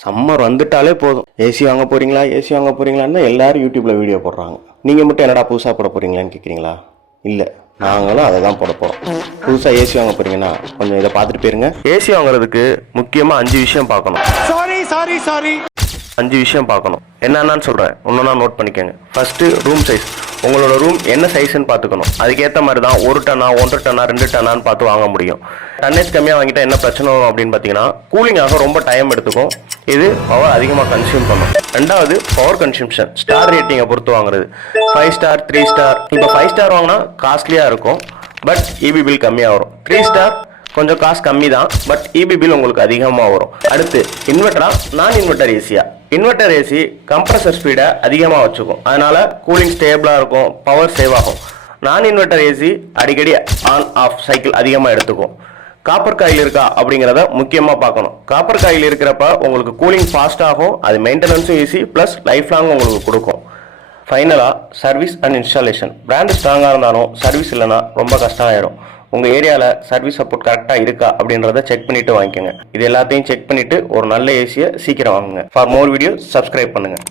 Summer வந்துட்டாலே போதும், AC வாங்க போறீங்களா ஏசி வாங்க போறீங்களான்னு எல்லாரும் யூடியூப்ல வீடியோ போடுறாங்க. நீங்க மட்டும் என்னடா புதுசா போட போறீங்களான்னு கேக்குறீங்களா? இல்ல, நாங்களும் அதை தான் போட போறோம். புதுசா ஏசி வாங்க போறீங்கன்னா கொஞ்சம் இதை பார்த்துட்டு போயிருங்க. ஏசி வாங்குறதுக்கு முக்கியமா 5 விஷயம் பார்க்கணும். 5 விஷயம் பார்க்கணும். என்னன்னு சொல்றேன், ஒன்னொன்னா நோட் பண்ணிக்கோங்க. First, room size. உங்களோட ரூம் என்ன சைஸ்ன்னு பார்த்துக்கணும். அதுக்கேற்ற மாதிரி தான் 1 டன்னா 1.5 டன்னா 2 டன்னான்னு பார்த்து வாங்க முடியும். டன்னேஜ் கம்மியாக வாங்கிட்டா என்ன பிரச்சனை வரும் அப்படின்னு பார்த்தீங்கன்னா, கூலிங் ஆக ரொம்ப டைம் எடுத்துக்கும். இது பவர் அதிகமாக கன்சியூம் பண்ணும். ரெண்டாவது, பவர் கன்சம்ஷன். ஸ்டார் ரேட்டிங்கை பொறுத்து வாங்குறது. 5 ஸ்டார் 3 ஸ்டார். இப்போ 5 ஸ்டார் வாங்கினா காஸ்ட்லியாக இருக்கும், பட் இபி பில் கம்மியாக வரும். 3 ஸ்டார் கொஞ்சம் காசு கம்மி தான், பட் இபி பில் உங்களுக்கு அதிகமாக வரும். அடுத்து, இன்வெர்டரா நான் inverter Asia? Inverter AC compressor ஸ்பீடை அதிகமாக வச்சுக்கும், அதனால கூலிங் ஸ்டேபிளாக இருக்கும், பவர் சேவ் ஆகும். நான் இன்வெர்டர் ஏசி அடிக்கடி ஆன் ஆஃப் சைக்கிள் அதிகமாக எடுத்துக்கும். காப்பர் காயில் இருக்கா அப்படிங்கிறத முக்கியமாக பார்க்கணும். காப்பர் காயில் இருக்கிறப்ப உங்களுக்கு கூலிங் ஃபாஸ்ட் ஆகும், அது மெயின்டெனன்ஸும் ஈஸி, ப்ளஸ் லைஃப் லாங் உங்களுக்கு கொடுக்கும். ஃபைனலாக, சர்வீஸ் அண்ட் இன்ஸ்டாலேஷன். பிராண்டு ஸ்ட்ராங்காக இருந்தாலும் சர்வீஸ் இல்லைன்னா ரொம்ப கஷ்டம் ஆயிடும். உங்கள் ஏரியாவில் சர்வீஸ் சப்போர்ட் கரெக்டாக இருக்கா அப்படின்றத செக் பண்ணிவிட்டு வாங்கிக்கோங்க. இது எல்லாத்தையும் செக் பண்ணிவிட்டு ஒரு நல்ல ஏசியை சீக்கிரம் வாங்குங்க. ஃபார் மோர் வீடியோ சப்ஸ்கிரைப் பண்ணுங்கள்.